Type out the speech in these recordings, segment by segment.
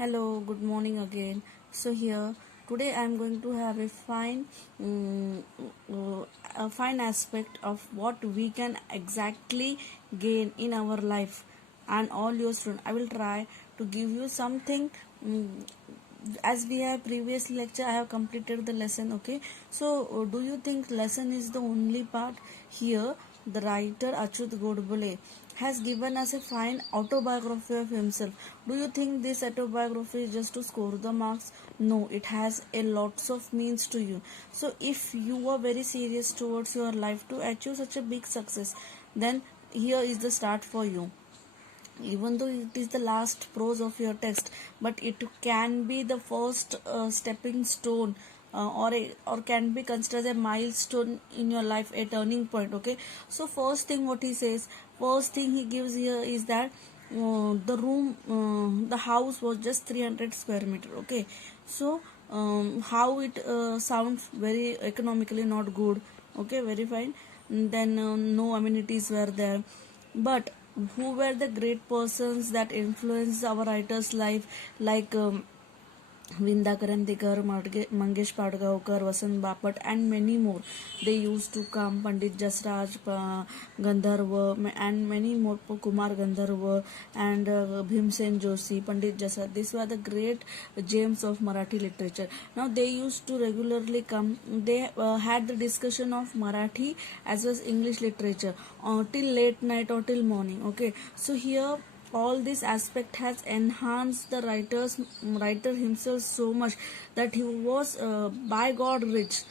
Hello, good morning again. So here today I am going to have mm, a fine aspect of what we can exactly gain in our life and all your students. I will try to give you something. mm, as we have previously lecture, I have completed the lesson. Okay, so do you think lesson is the only part? Here the writer Achyut Godbole has given us a fine autobiography of himself. Do you think this autobiography is just to score the marks? No, it has a lots of means to you. So if you are very serious towards your life to achieve such a big success, then here is the start for you. Even though it is the last prose of your text, but it can be the first stepping stone, or can be considered a milestone in your life, a turning point. Okay, so first thing what he says, first thing he gives here is that the house was just 300 square meter. Okay, so how it sounds very economically not good. Okay, very fine. Then no amenities were there, but who were the great persons that influenced our writer's life, like Vinda Karandikar, Mangesh Padgaonkar, Vasant Bapat, and many more. They used to come, Pandit Jasraj Gandharva, and many more, Kumar Gandharva, and Bhimsen Joshi, Pandit Jasraj. These were the great gems of Marathi literature. Now they used to regularly come. They had the discussion of Marathi as well as English literature till late night or till morning. Okay, so here all this aspect has enhanced the writer himself so much that he was by god rich.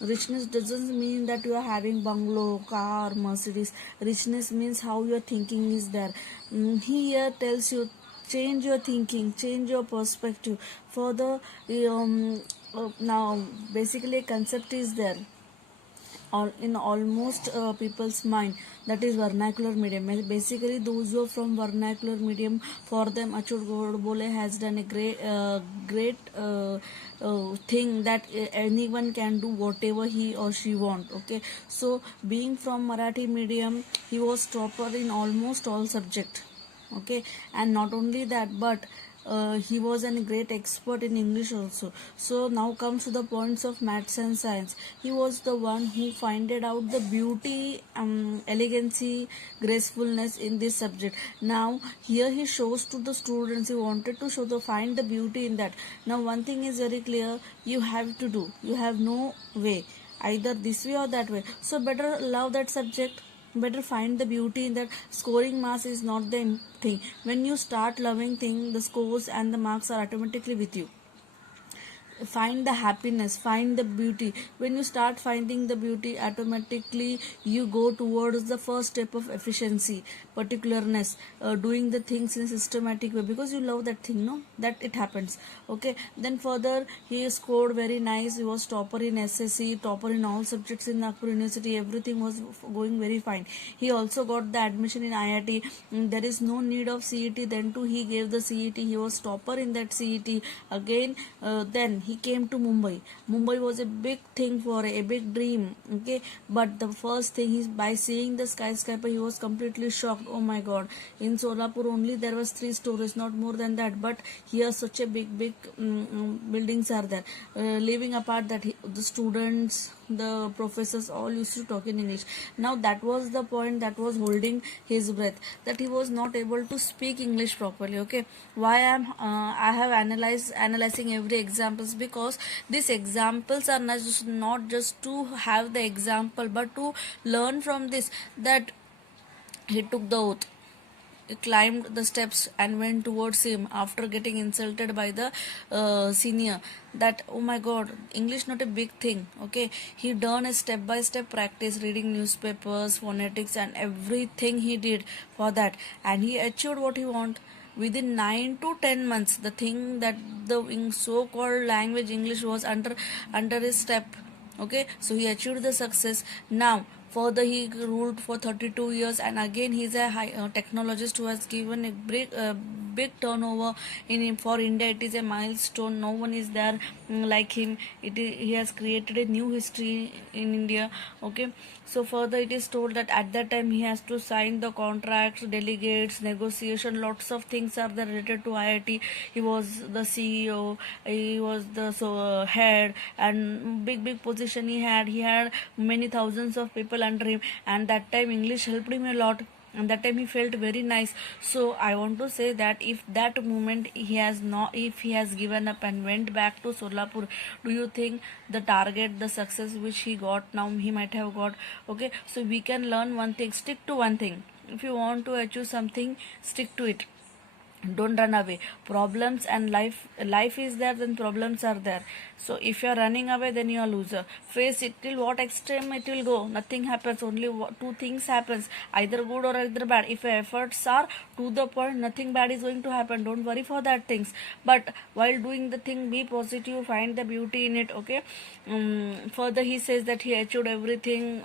Richness doesn't mean that you are having bungalow, car, Mercedes. Richness means how your thinking is there. He here tells you, change your thinking, change your perspective. Further, now basically a concept is there in almost people's mind, that is vernacular medium. Basically those who are from vernacular medium, for them Achyut Godbole has done a great thing, that anyone can do whatever he or she want. Okay, so being from Marathi medium, he was topper in almost all subject. Okay, and not only that, but he was a great expert in English also. So now comes to the points of maths and science. He was the one who finded out the beauty, elegancy, gracefulness in this subject. Now here he shows to the students, he wanted to show the find the beauty in that. Now one thing is very clear, you have to do, you have no way, either this way or that way. So better love that subject, better find the beauty in that. Scoring marks is not the thing. When you start loving thing, the scores and the marks are automatically with you. Find the happiness, find the beauty. When you start finding the beauty, automatically you go towards the first step of efficiency, particularness, doing the things in a systematic way, because you love that thing, no, that it happens. Okay, then further he scored very nice. He was topper in SSC, topper in all subjects in Nagpur University. Everything was going very fine. He also got the admission in IIT. There is no need of CET, then too he gave the CET. He was topper in that CET again. Then he came to Mumbai. Mumbai was a big thing for a big dream. Okay, but the first thing is, by seeing the skyscraper, he was completely shocked. Oh my god, in Solapur only there was 3 stories, not more than that, but here such a big buildings are there. Leaving apart that, the students, the professors all used to talk in English. Now that was the point that was holding his breath, that he was not able to speak English properly. Okay, why I have analyzing every examples, because these examples are not just to have the example, but to learn from this, that he took the oath, climbed the steps and went towards him after getting insulted by the senior, that oh my god, English not a big thing. Okay, he done a step by step practice, reading newspapers, phonetics, and everything he did for that, and he achieved what he want within 9 to 10 months. The thing that the so called language English was under his step. Okay, so he achieved the success. Now further he ruled for 32 years, and again he's a technologist who has given a big turnover in for India. It is a milestone. No one is there like him. He has created a new history in India. Okay, so further it is told that at that time he has to sign the contracts, delegates, negotiation. Lots of things are there related to IIT. He was the CEO. He was the head, and big position he had. He had many thousands of people under him, and that time English helped him a lot, and that time he felt very nice. So I want to say that if that moment he has not, if he has given up and went back to Solapur, do you think the target, the success which he got now, he might have got? Okay, so we can learn one thing: stick to one thing. If you want to achieve something, stick to it. Don't run away. Problems and life is there, then problems are there. So if you are running away, then you are loser. Face it. Till what extreme it will go? Nothing happens. Only two things happens, either good or either bad. If your efforts are to the point, nothing bad is going to happen. Don't worry for that things. But while doing the thing, be positive, find the beauty in it. Okay. Further he says that he achieved everything.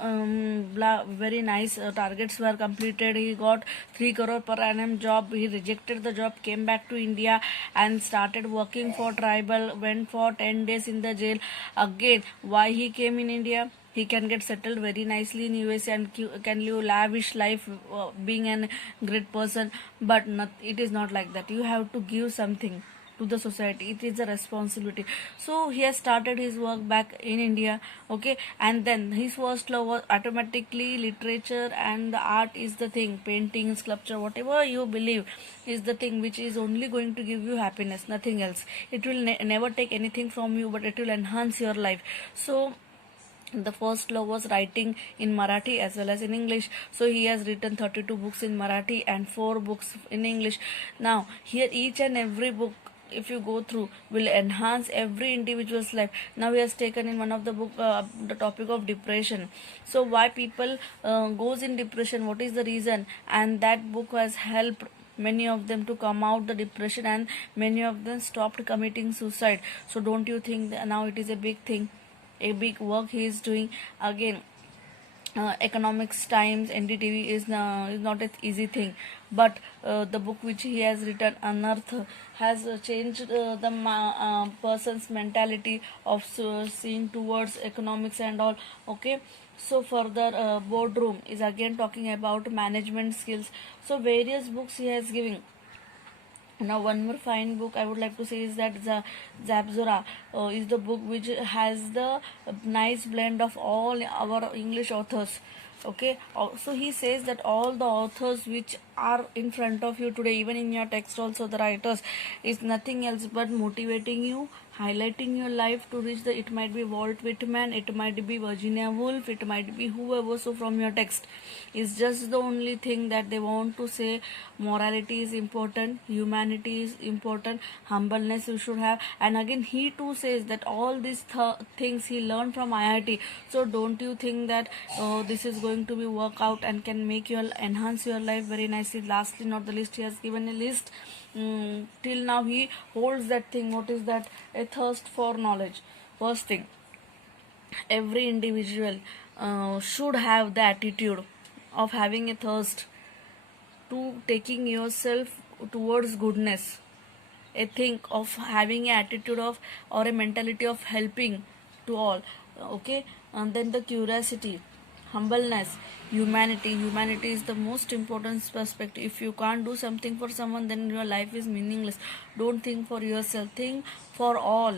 Very nice. Targets were completed. He got 3 crore per annum job. He rejected the job, came back to India and started working for tribal. Went for 10 days in the jail. Again, why he came in India? He can get settled very nicely in USA and can live lavish life, being a great person. But it is not like that. You have to give something to the society. It is a responsibility. So he has started his work back in India. Okay, and then his first love was automatically literature, and the art is the thing. Painting, sculpture, whatever you believe is the thing which is only going to give you happiness, nothing else. It will never take anything from you, but it will enhance your life. So the first love was writing in Marathi as well as in English. So he has written 32 books in Marathi and 4 books in English. Now here each and every book, if you go through, will enhance every individual's life. Now he has taken in one of the book the topic of depression. So why people goes in depression, what is the reason? And that book has helped many of them to come out the depression, and many of them stopped committing suicide. So don't you think that now it is a big thing, a big work he is doing? Again, economics times NDTV is not an easy thing, but the book which he has written, Unearth, has changed the person's mentality of seeing towards economics and all. Okay, so further boardroom is again talking about management skills. So various books he has given. Now one more fine book I would like to say is that Zabzura is the book which has the nice blend of all our English authors. Okay, so he says that all the authors which are in front of you today, even in your text also, the writers, is nothing else but motivating you, highlighting your life to reach the, it might be Walt Whitman, it might be Virginia Woolf, it might be whoever. So from your text is just the only thing that they want to say. Morality is important, humanity is important, humbleness you should have. And again he too says that all these things he learned from IIT. So don't you think that this is going to be work out and can make you enhance your life very nicely? Lastly, not the least, he has given a list. Till now he holds that thing. What is that? A thirst for knowledge. First thing, every individual should have the attitude of having a thirst to taking yourself towards goodness, a think of having an attitude of, or a mentality of helping to all. Okay, and then the curiosity, humbleness, humanity is the most important perspective. If you can't do something for someone, then your life is meaningless. Don't think for yourself, think for all.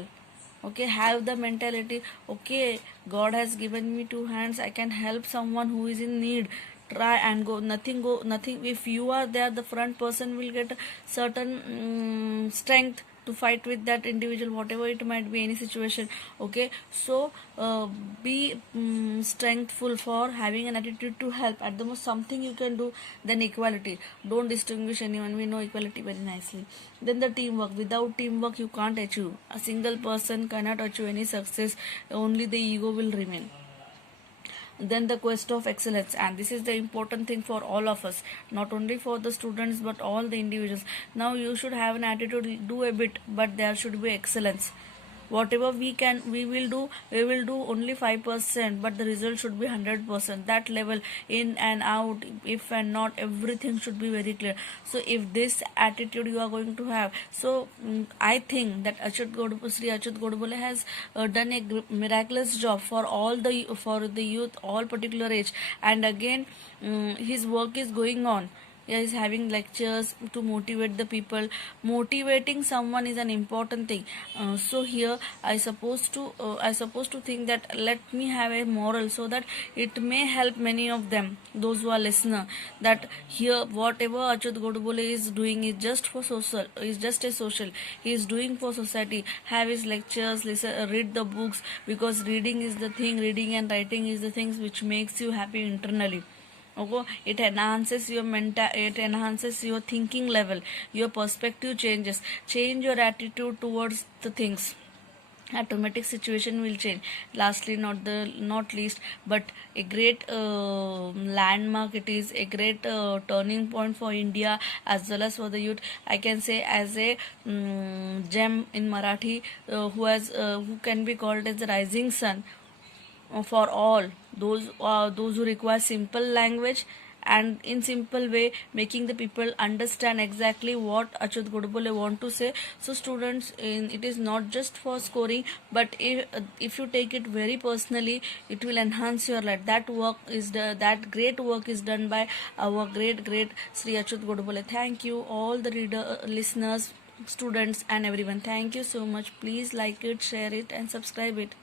Okay, have the mentality, okay, God has given me 2 hands, I can help someone who is in need. Try and go nothing. If you are there, the front person will get certain strength to fight with that individual, whatever it might be, any situation. Okay, so be strengthful for having an attitude to help. At the most something you can do. Then equality, don't distinguish anyone, we know equality very nicely. Then the teamwork, without teamwork you can't achieve. A single person cannot achieve any success, only the ego will remain. Then the quest of excellence, and this is the important thing for all of us, not only for the students but all the individuals. Now you should have an attitude, do a bit, but there should be excellence. whatever we will do, we will do only 5%, but the result should be 100%. That level, in and out, if and not, everything should be very clear. So if this attitude you are going to have, so I think that Sri Achyut Godbole has done a miraculous job for for the youth, all particular age. And again, his work is going on. He is having lectures to motivate the people. Motivating someone is an important thing. So here I supposed to think that let me have a moral, so that it may help many of them, those who are listener, that here whatever Achyut Godbole is doing is just for social, is just a social. He is doing for society. Have his lectures, listen, read the books, because reading is the thing. Reading and writing is the things which makes you happy internally. Okay, it enhances your it enhances your thinking level, your perspective changes, change your attitude towards the things, automatic situation will change. Lastly, not least, but a great landmark, it is a great turning point for India as well as for the youth. I can say as a gem in Marathi, who can be called as the rising sun for all those who require simple language, and in simple way making the people understand exactly what Achyut Godbole want to say. So students, it is not just for scoring, but if you take it very personally, it will enhance your life. That great work is done by our great Sri Achyut Godbole. Thank you all the listeners, students and everyone. Thank you so much. Please like it, share it and subscribe it.